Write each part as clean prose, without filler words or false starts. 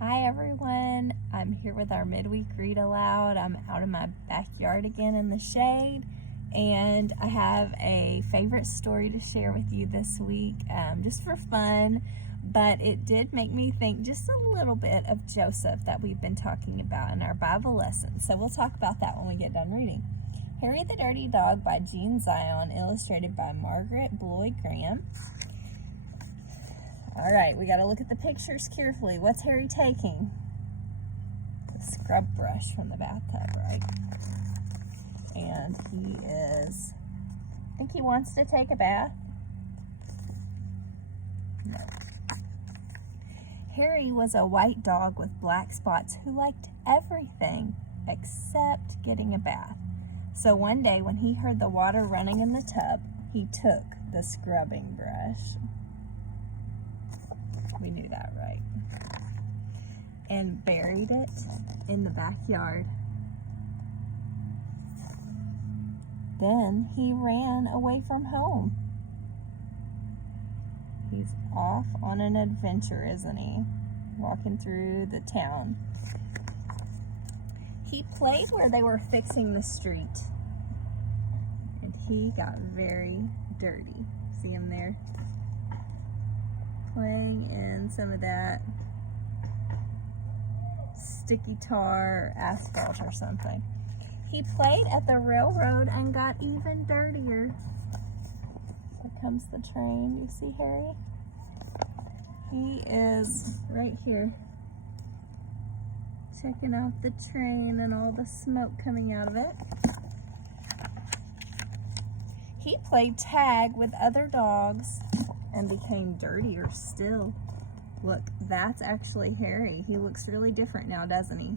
Hi everyone, I'm here with our midweek read aloud. I'm out in my backyard again in the shade, and I have a favorite story to share with you this week, just for fun, but it did make me think just a little bit of Joseph that we've been talking about in our Bible lesson. So we'll talk about that when we get done reading. Harry the Dirty Dog by Jean Zion, illustrated by Margaret Bloy Graham. All right, we got to look at the pictures carefully. What's Harry taking? The scrub brush from the bathtub, right? And he is, I think he wants to take a bath. No. Harry was a white dog with black spots who liked everything except getting a bath. So one day when he heard the water running in the tub, he took the scrubbing brush. We knew that, right? And buried it in the backyard. Then he ran away from home. He's off on an adventure, isn't he? Walking through the town. He played where they were fixing the street. And he got very dirty. See him there? Playing in some of that sticky tar or asphalt or something. He played at the railroad and got even dirtier. Here comes the train. You see Harry? He is right here, checking out the train and all the smoke coming out of it. He played tag with other dogs and became dirtier still. Look, that's actually Harry. He looks really different now, doesn't he?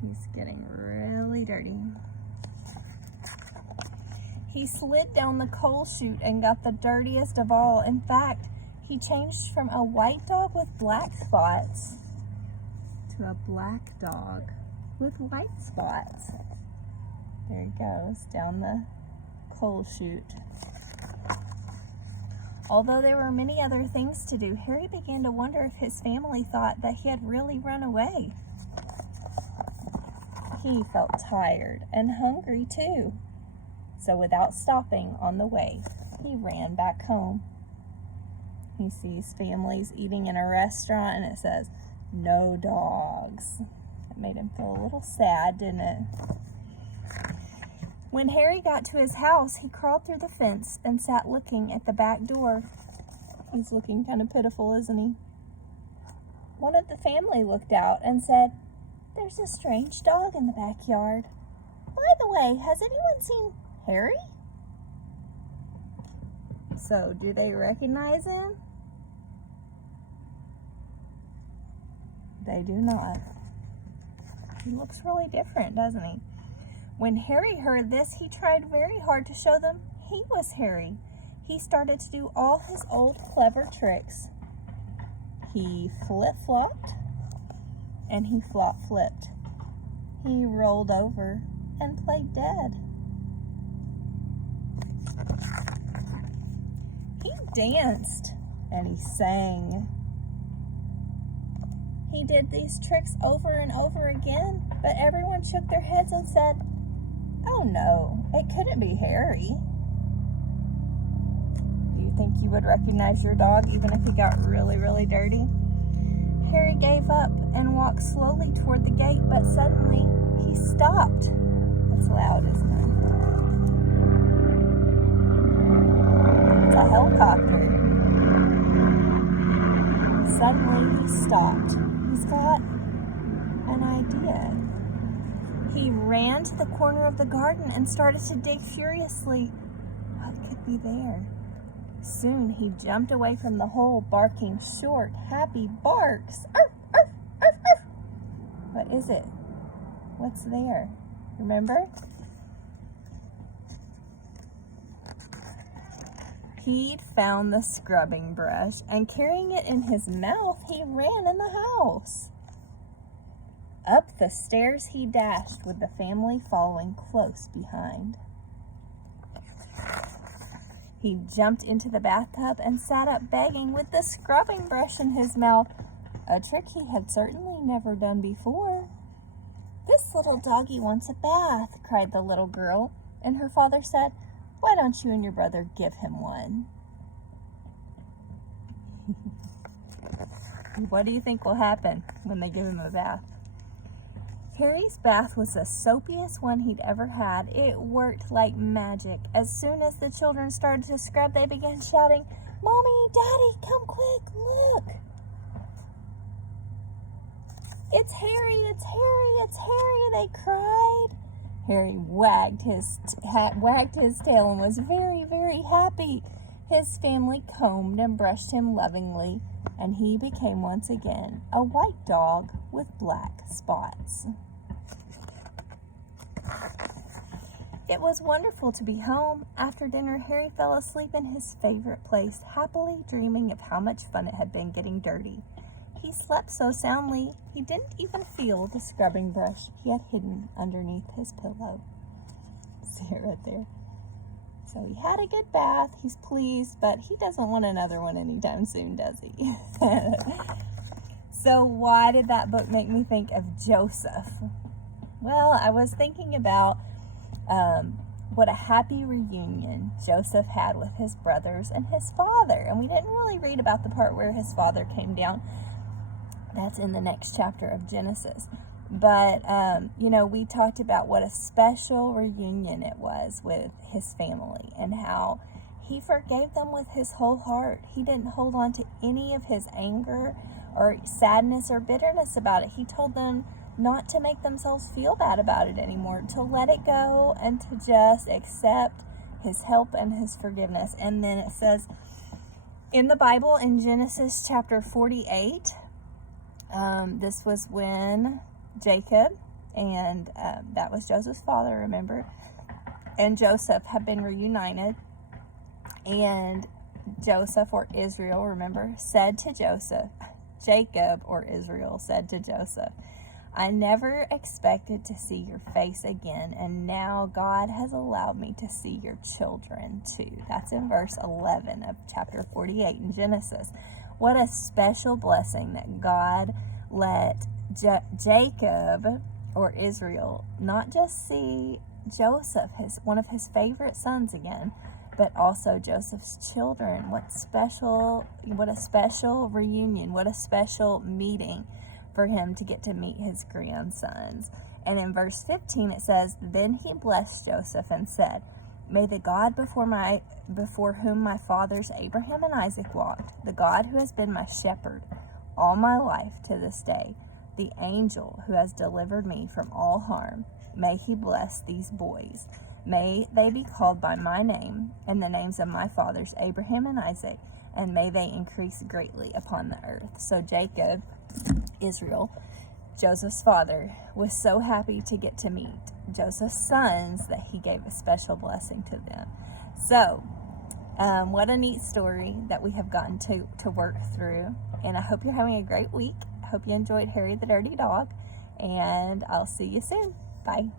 He's getting really dirty. He slid down the coal chute and got the dirtiest of all. In fact, he changed from a white dog with black spots to a black dog with white spots. There he goes, down the coal chute. Although there were many other things to do, Harry began to wonder if his family thought that he had really run away. He felt tired and hungry too. So without stopping on the way, he ran back home. He sees families eating in a restaurant and it says, "No dogs." It made him feel a little sad, didn't it? When Harry got to his house, he crawled through the fence and sat looking at the back door. He's looking kind of pitiful, isn't he? One of the family looked out and said, "There's a strange dog in the backyard. By the way, has anyone seen Harry?" So, do they recognize him? They do not. He looks really different, doesn't he? When Harry heard this, he tried very hard to show them he was Harry. He started to do all his old clever tricks. He flip-flopped and he flop-flipped. He rolled over and played dead. He danced and he sang. He did these tricks over and over again, but everyone shook their heads and said, "Oh no, it couldn't be Harry." Do you think you would recognize your dog even if he got really, really dirty? Harry gave up and walked slowly toward the gate, but suddenly he stopped. That's loud, isn't it? It's a helicopter. Suddenly he stopped. He's got an idea. He ran to the corner of the garden and started to dig furiously. What could be there? Soon he jumped away from the hole, barking short, happy barks. Arf, arf, arf, arf. What is it? What's there? Remember? He'd found the scrubbing brush, and carrying it in his mouth, he ran in the house. Up the stairs he dashed, with the family following close behind. He jumped into the bathtub and sat up begging with the scrubbing brush in his mouth. a trick he had certainly never done before. "This little doggy wants a bath," cried the little girl, and her father said, "Why don't you and your brother give him one?" What do you think will happen when they give him a bath? Harry's bath was the soapiest one he'd ever had. It worked like magic. As soon as the children started to scrub, they began shouting, "Mommy, Daddy, come quick, look! It's Harry, it's Harry, it's Harry," they cried. Harry wagged his tail and was very, very happy. His family combed and brushed him lovingly, and he became once again a white dog with black spots. It was wonderful to be home. After dinner, Harry fell asleep in his favorite place, happily dreaming of how much fun it had been getting dirty. He slept so soundly, he didn't even feel the scrubbing brush he had hidden underneath his pillow. See it right there. So he had a good bath, he's pleased, but he doesn't want another one anytime soon, does he? So why did that book make me think of Joseph? Well, I was thinking about what a happy reunion Joseph had with his brothers and his father. And we didn't really read about the part where his father came down. That's in the next chapter of Genesis. But, we talked about what a special reunion it was with his family and how he forgave them with his whole heart. He didn't hold on to any of his anger or sadness or bitterness about it. He told them not to make themselves feel bad about it anymore, to let it go and to just accept his help and his forgiveness. And then it says in the Bible in Genesis chapter 48, this was when Jacob, and that was Joseph's father, remember, and Joseph have been reunited, and Joseph, or Israel, remember, said to Joseph, Jacob, or Israel, said to Joseph, "I never expected to see your face again, and now God has allowed me to see your children too." That's in verse 11 of chapter 48 in Genesis. What a special blessing that God let Jacob, or Israel, not just see Joseph, one of his favorite sons again, but also Joseph's children. What a special reunion, what a special meeting for him to get to meet his grandsons. And in verse 15 it says, "Then he blessed Joseph and said, 'May the God before whom my fathers Abraham and Isaac walked, the God who has been my shepherd all my life to this day, the angel who has delivered me from all harm, may he bless these boys. May they be called by my name and the names of my fathers Abraham and Isaac, and may they increase greatly upon the earth.'" So Jacob, Israel, Joseph's father, was so happy to get to meet Joseph's sons that he gave a special blessing to them. So, what a neat story that we have gotten to work through. And I hope you're having a great week. I hope you enjoyed Harry the Dirty Dog. And I'll see you soon. Bye.